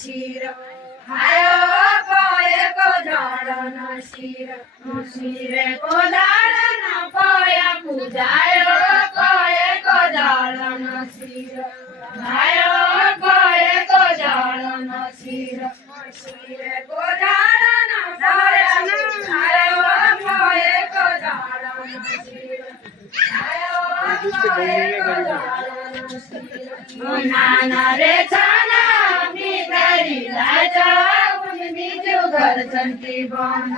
शिर आयो परेको झडन शिर शिरेको झाडन पया पूजायो परेको झडन शिर आयो परेको झडन शिर शिरेको झाडन पया आयो परेको झडन शिर आयो परेको झडन शिर नाना रे छाना भिखारीलाई छ उनी मिठो गर्छन् कि भन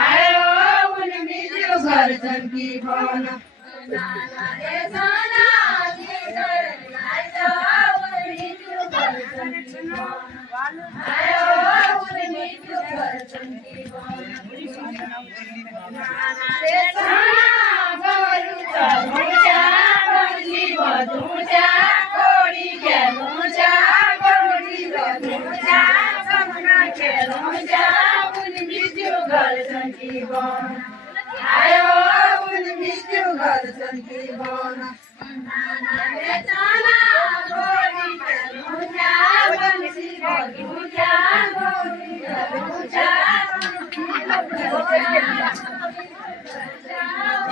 आयो उनी मिठो गर्छन् कि भन नाना रे छाना भिखारीलाई छ उनी मिठो गर्छन् कि भन आयो उनी मिठो गर्छन् कि भन नाना रे छाना गोरु छ भुजा बन्सी भदुजा कोडी खेलुजा कोडी भदुजा सपना खेलुजा उनी मिठो गर्छन् कि भन आयो उनी मिठो गर्छन् कि भन नाना रे छाना कोडी खेलुजा बन्सी भदुजा कोडी खेलुजा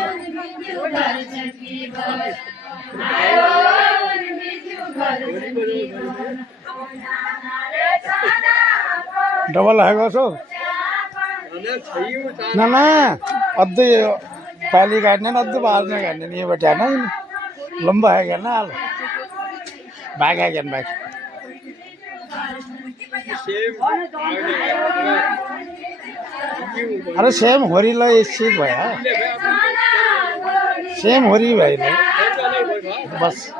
उनी मिठो गर्छन् कि भन आयो उनी मिठो गर्छन् कि भन नाना रे छाना डबल आएको छौ नाना अद्दु पाली काट्ने न अद्दु बाद में काट्ने ये बचा ना लंबा है क्या ना बैग है क्या बैग अरे सेम होरी ला इस चीज भैया सेम होरी भाई ने बस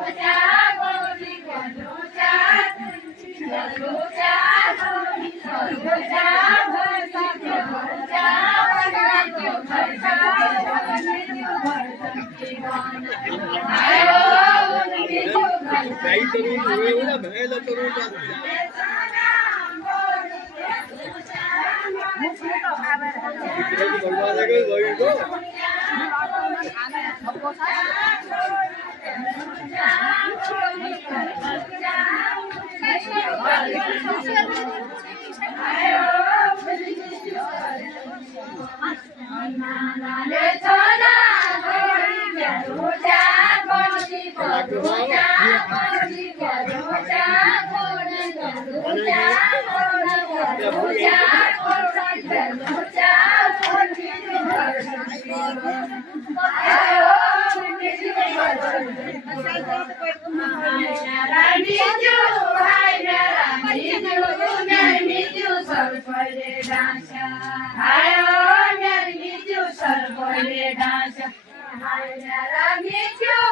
Meet you.